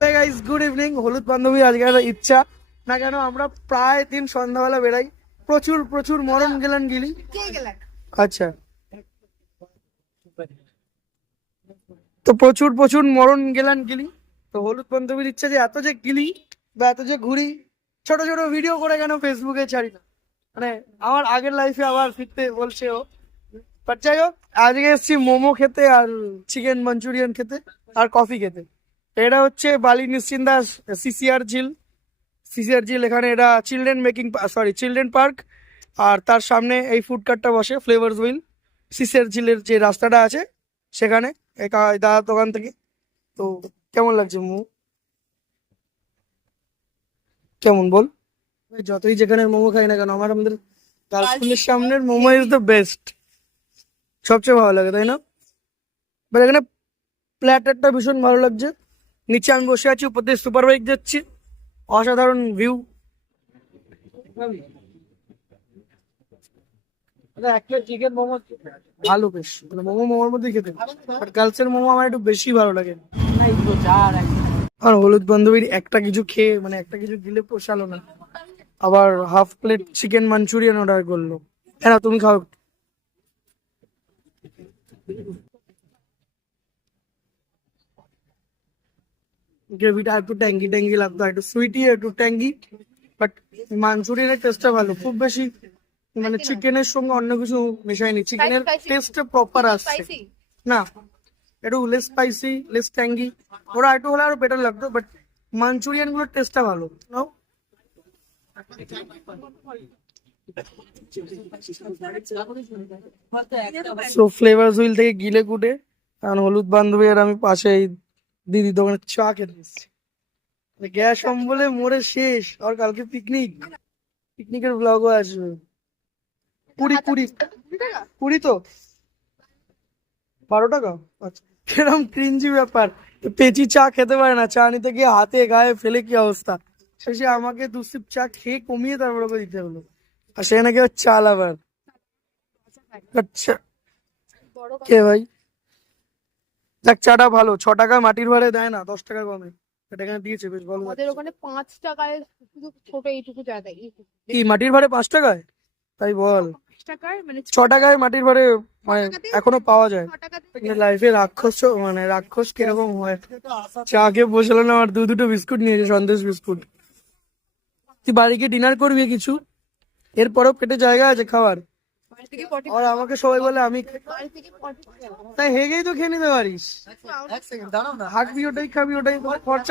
Guys, good evening. হলুদ বান্ধবী আজকে ইচ্ছা না কেন আমরা প্রায় দিন সন্ধ্যাবেলা বেরাই। প্রচুর প্রচুর মরণ গেলান গিলি। আচ্ছা, তো প্রচুর প্রচুর মরণ গেলান গিলি। তো হলুদ বান্ধবীর ইচ্ছা যে এত যে গিলি বা এত যে ঘুরি, ছোট ছোট ভিডিও করে কেন ফেসবুকে ছাড়ি না, মানে আমার আগের লাইফে আবার ফিরতে বলছে ও। বাট যাই হোক, আজকে এসেছি মোমো খেতে আর চিকেন মাঞ্চুরিয়ান খেতে আর কফি খেতে। এটা হচ্ছে বালি নিশ্চিন্দা সিসিআর ঝিল। সিসিআর ঝিল এখানে এটা children making sorry children park. আর তার সামনে এই ফুড কার্টটা বসে ফ্লেভারস হুইল। সিসিআর ঝিলের যে রাস্তাটা আছে সেখানে এই দাদার দোকান থেকে। তো কেমন লাগছে মোমো? কেমন বল? ভাই, যতই যেখানে মোমো খাই না কেন, আমাদের গার্লস স্কুলের সামনের মোমো ইজ দ্য বেস্ট। সবচেয়ে ভালো লাগে, তাই না? বাট এখানে প্ল্যাটারটা ভীষণ ভালো লাগছে। নিচে আমি বসে আছি, উপর দিয়ে সুপার বাইক যাচ্ছি, অসাধারণ ভিউ। এক প্লেট চিকেন মোমো ভালো, বেশ মানে মোমো মোমোর মধ্যে খেতে। বাট গার্লসের মোমো আমার একটু বেশি ভালো লাগে। আর হলুদ বান্ধবীর একটা কিছু খেয়ে মানে একটা কিছু দিলে পোষালো না, আবার half plate chicken Manchurian order করলো। হ্যাঁ, তুমি খাও। গ্রেভিটা একটু ট্যাঙ্গি ট্যাঙ্গি লাগতো, একটু সুইটি একটু ট্যাঙ্গি। বাট মাঞ্চুরিয়ানের টেস্টটা ভালো, খুব বেশি মানে চিকেনের সঙ্গে অন্য কিছু মেশায়নি, চিকেনের টেস্টটা প্রপার আসছে। না, একটু লেস স্পাইসি লেস ট্যাঙ্গি, ওরা একটু হলে আরো বেটার লাগতো। বাট মাঞ্চুরিয়ান গুলোর টেস্টটা ভালো, নাও। সো ফ্লেভার হুইল থেকে গিলে কুটে কারণ হলুদ বান্ধবী আর আমি পাশে এই দিদি দোকানে চা খেতে এসেছি। গ্যাস অম্বলে মরে শেষ। আর কালকে পিকনিক, পিকনিকের ব্লগও আসবে। পুরি পুরি পুরি তো 12 টাকা। আচ্ছা, কিরম ক্রিঞ্জি ব্যাপার। পেঁচি চা খেতে পারে না, চা নিতে গিয়ে হাতে গায়ে ফেলে কি অবস্থা। শেষে আমাকে 2 সিপ চা খেয়ে কমিয়ে তারপর ওকে দিতে হলো। আর সে নাকি আবার চাল আবার। আচ্ছা, কে ভাই? দেখ, চাটা ভালো, 6 টাকা মাটির ভাড়ে দেয় না, 10 টাকা কমে। এটা এখানে দিয়েছে, বেশ ভালো আমাদের লাগছে। ওখানে 5 টাকায় শুধু ছোট এইটুকু চা দেয়। কি মাটির ভাড়ে 5 টাকায়? তাই বল। 5 টাকায় মানে 6 টাকায় মাটির ভাড়ে মানে টাকাতে এখনো পাওয়া যায়। 6 টাকাতে লাইফে রাক্ষস মানে রাক্ষস কিরকম হয়। চা খেয়ে বসলো না, আমার দুটো বিস্কুট নিয়েছে, সন্দেশ বিস্কুট। তুই বাড়ি গিয়ে ডিনার করবি কিছু? এরপরেও পেটে জায়গা আছে খাওয়ার? বাড়ি থেকে পটি আর আমাকে সবাই বলে আমি বাড়ি থেকে পটি তাই হেগেই তো খেয়ে নিতে পারিস। হাঁটবি ওটাই খাবি ওটাই খরচা।